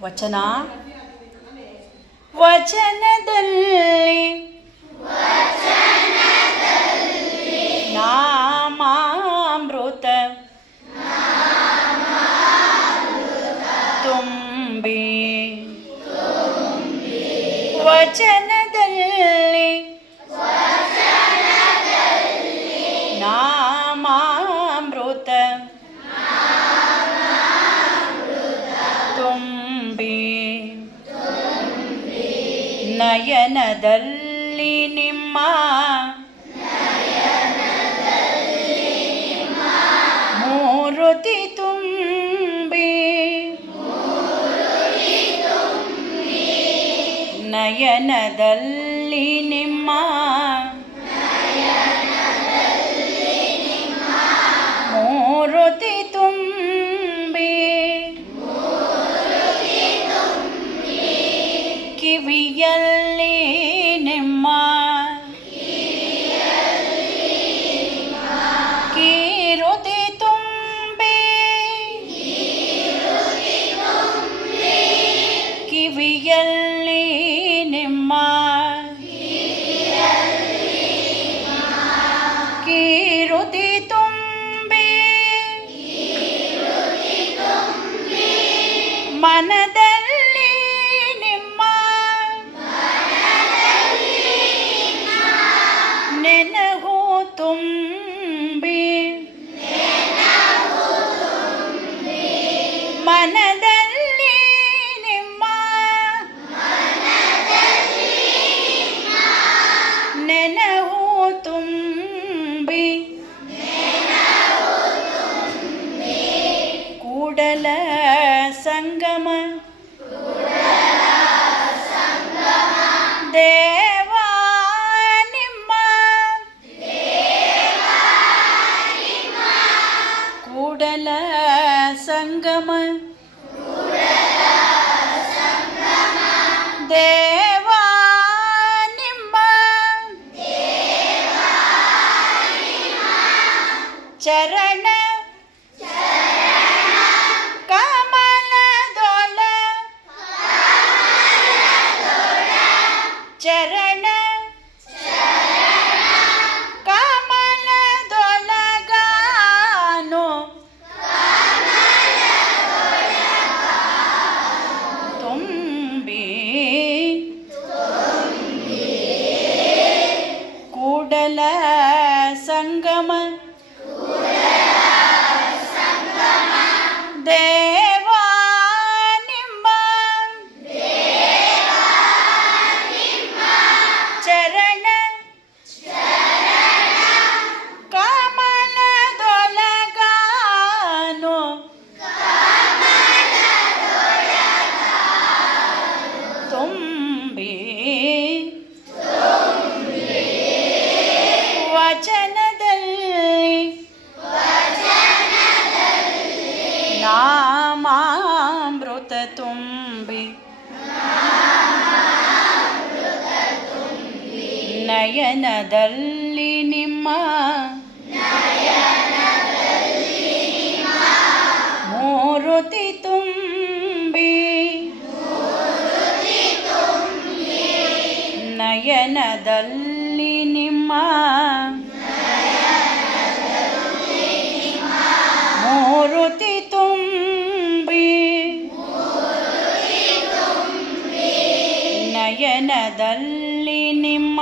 ವಚನ ವಚನದಲ್ಲಿ ನಾಮಾಮೃತ ತುಂಬಿ ವಚನದಲ್ಲಿ ನಾಮಾಮೃತ ತುಂಬಿ ನಯನದಲ್ಲಿ ನಿಮ್ಮ ಮೂರುತಿ ತುಂಬಿ ನಯನದಲ್ಲಿ ನಿಮ್ಮ ಮೂರುತಿ ತುಂಬಿ ಕಿವಿಯಲ್ಲಿ ನಿಮ್ಮ ಕೀರುತಿ ತುಂಬಿ ಕಿವಿಯಲ್ಲಿ ನಿಮ್ಮ ಕೀರುತಿ ತುಂಬಿ ಮನದಲ್ಲಿ ನಿಮ್ಮ ನೆನಹು ತುಂಬಿ ಮನದಲ್ಲಿ ನಿಮ್ಮ ನೆನಹು ತುಂಬಿ ಕೂಡಲ ಸಂಗಮ ದೇವ ನಿಮ್ಮ ಕೂಡಲ ಸಂಗಮ ದೇವ ನಿಮ್ಮ ಚರಣ ಕಮಲದೊಳ ಚರಣ ಕಮಲದೊಳಗಾನು ತುಂಬಿ ಕೂಡಲ ಸಂಗಮ ದೇವ ನಿಮ್ಮ ಚರಣ ಕಮಲದೊಳಗಾನು ತುಂಬಿ ವಚನದಲ್ಲಿ ನಾಮಾಮೃತ ತುಂಬಿ ನಯನದಲ್ಲಿ ನಿಮ್ಮ ಮೂರುತಿ ತುಂಬಿ ನಯನದಲ್ಲಿ ನಿಮ್ಮ ಮೂರುತಿ ತುಂಬಿ ನಯನದಲ್ಲಿ ನಿಮ್ಮ